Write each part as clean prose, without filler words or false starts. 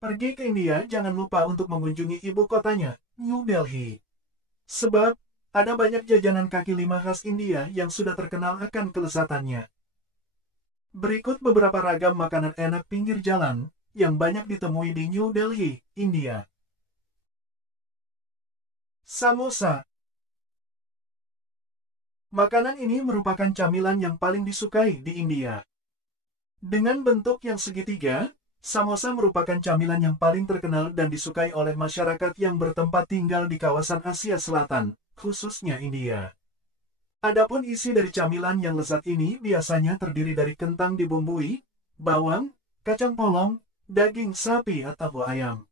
Pergi ke India jangan lupa untuk mengunjungi ibu kotanya, New Delhi. Sebab, ada banyak jajanan kaki lima khas India yang sudah terkenal akan kelezatannya. Berikut beberapa ragam makanan enak pinggir jalan yang banyak ditemui di New Delhi, India. Samosa. Makanan ini merupakan camilan yang paling disukai di India. Dengan bentuk yang segitiga, samosa merupakan camilan yang paling terkenal dan disukai oleh masyarakat yang bertempat tinggal di kawasan Asia Selatan, khususnya India. Adapun isi dari camilan yang lezat ini biasanya terdiri dari kentang dibumbui, bawang, kacang polong, daging sapi atau ayam.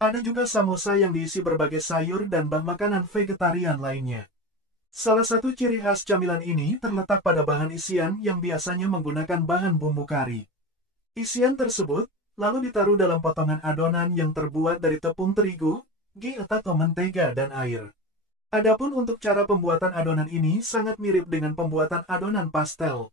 Ada juga samosa yang diisi berbagai sayur dan bahan makanan vegetarian lainnya. Salah satu ciri khas camilan ini terletak pada bahan isian yang biasanya menggunakan bahan bumbu kari. Isian tersebut lalu ditaruh dalam potongan adonan yang terbuat dari tepung terigu, ghee atau mentega dan air. Adapun untuk cara pembuatan adonan ini sangat mirip dengan pembuatan adonan pastel.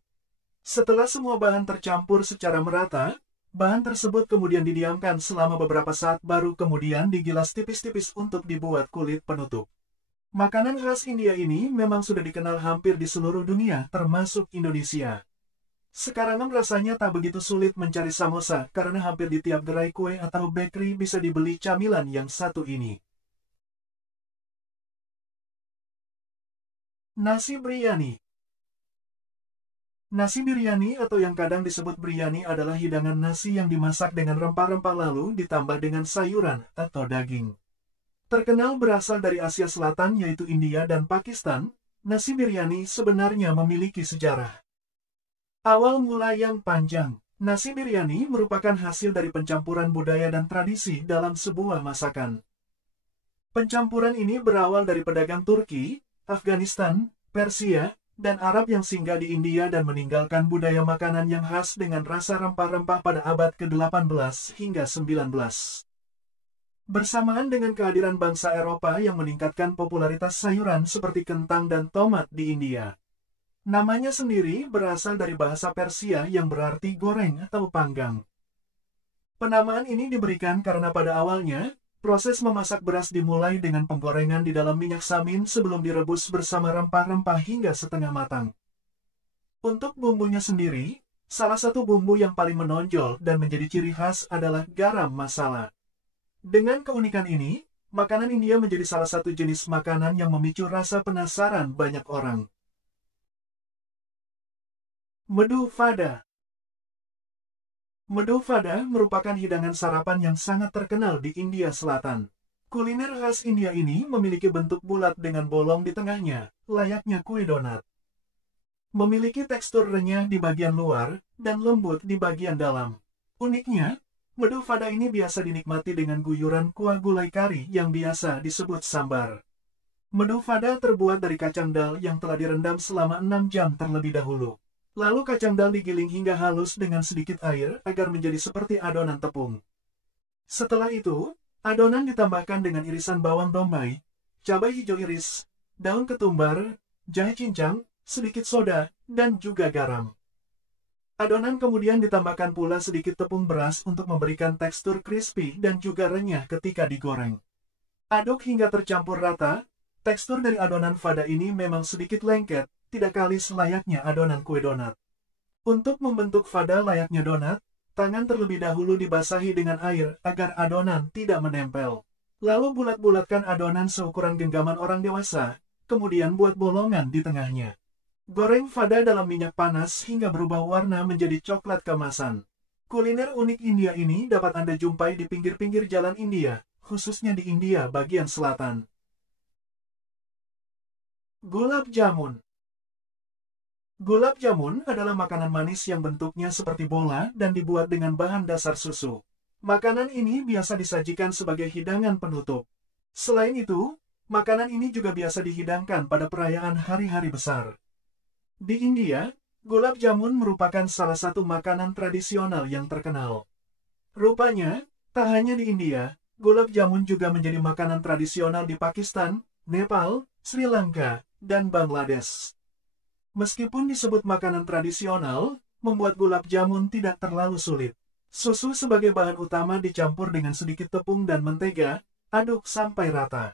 Setelah semua bahan tercampur secara merata, bahan tersebut kemudian didiamkan selama beberapa saat baru kemudian digilas tipis-tipis untuk dibuat kulit penutup. Makanan khas India ini memang sudah dikenal hampir di seluruh dunia, termasuk Indonesia. Sekarang rasanya tak begitu sulit mencari samosa karena hampir di tiap gerai kue atau bakery bisa dibeli camilan yang satu ini. Nasi biryani. Nasi biryani atau yang kadang disebut biryani adalah hidangan nasi yang dimasak dengan rempah-rempah lalu ditambah dengan sayuran atau daging. Terkenal berasal dari Asia Selatan yaitu India dan Pakistan, nasi biryani sebenarnya memiliki sejarah. Awal mula yang panjang, nasi biryani merupakan hasil dari pencampuran budaya dan tradisi dalam sebuah masakan. Pencampuran ini berawal dari pedagang Turki, Afghanistan, Persia, dan Arab yang singgah di India dan meninggalkan budaya makanan yang khas dengan rasa rempah-rempah pada abad ke-18 hingga 19. Bersamaan dengan kehadiran bangsa Eropa yang meningkatkan popularitas sayuran seperti kentang dan tomat di India. Namanya sendiri berasal dari bahasa Persia yang berarti goreng atau panggang. Penamaan ini diberikan karena pada awalnya, proses memasak beras dimulai dengan penggorengan di dalam minyak samin sebelum direbus bersama rempah-rempah hingga setengah matang. Untuk bumbunya sendiri, salah satu bumbu yang paling menonjol dan menjadi ciri khas adalah garam masala. Dengan keunikan ini, makanan India menjadi salah satu jenis makanan yang memicu rasa penasaran banyak orang. Medu vada. Medu vada merupakan hidangan sarapan yang sangat terkenal di India Selatan. Kuliner khas India ini memiliki bentuk bulat dengan bolong di tengahnya, layaknya kue donat. Memiliki tekstur renyah di bagian luar dan lembut di bagian dalam. Uniknya, medu vada ini biasa dinikmati dengan guyuran kuah gulai kari yang biasa disebut sambar. Medu vada terbuat dari kacang dal yang telah direndam selama 6 jam terlebih dahulu. Lalu kacang dal digiling hingga halus dengan sedikit air agar menjadi seperti adonan tepung. Setelah itu, adonan ditambahkan dengan irisan bawang bombay, cabai hijau iris, daun ketumbar, jahe cincang, sedikit soda, dan juga garam. Adonan kemudian ditambahkan pula sedikit tepung beras untuk memberikan tekstur crispy dan juga renyah ketika digoreng. Aduk hingga tercampur rata, tekstur dari adonan vada ini memang sedikit lengket, tidak kalis layaknya adonan kue donat. Untuk membentuk vada layaknya donat, tangan terlebih dahulu dibasahi dengan air agar adonan tidak menempel. Lalu bulat-bulatkan adonan seukuran genggaman orang dewasa, kemudian buat bolongan di tengahnya. Goreng vada dalam minyak panas hingga berubah warna menjadi coklat keemasan. Kuliner unik India ini dapat Anda jumpai di pinggir-pinggir jalan India, khususnya di India bagian selatan. Gulab jamun. Gulab jamun adalah makanan manis yang bentuknya seperti bola dan dibuat dengan bahan dasar susu. Makanan ini biasa disajikan sebagai hidangan penutup. Selain itu, makanan ini juga biasa dihidangkan pada perayaan hari-hari besar. Di India, gulab jamun merupakan salah satu makanan tradisional yang terkenal. Rupanya, tak hanya di India, gulab jamun juga menjadi makanan tradisional di Pakistan, Nepal, Sri Lanka, dan Bangladesh. Meskipun disebut makanan tradisional, membuat gulab jamun tidak terlalu sulit. Susu sebagai bahan utama dicampur dengan sedikit tepung dan mentega, aduk sampai rata.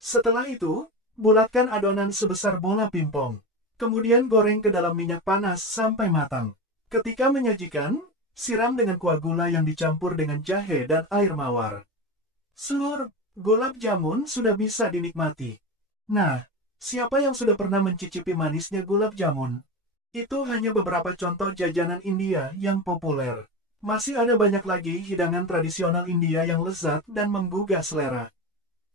Setelah itu, bulatkan adonan sebesar bola pingpong. Kemudian goreng ke dalam minyak panas sampai matang. Ketika menyajikan, siram dengan kuah gula yang dicampur dengan jahe dan air mawar. Seluruh gulab jamun sudah bisa dinikmati. Nah, siapa yang sudah pernah mencicipi manisnya gulab jamun? Itu hanya beberapa contoh jajanan India yang populer. Masih ada banyak lagi hidangan tradisional India yang lezat dan menggugah selera.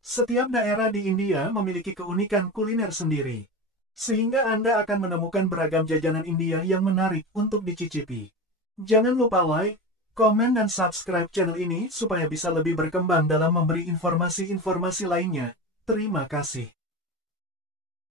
Setiap daerah di India memiliki keunikan kuliner sendiri, sehingga Anda akan menemukan beragam jajanan India yang menarik untuk dicicipi. Jangan lupa like, komen, dan subscribe channel ini supaya bisa lebih berkembang dalam memberi informasi-informasi lainnya. Terima kasih.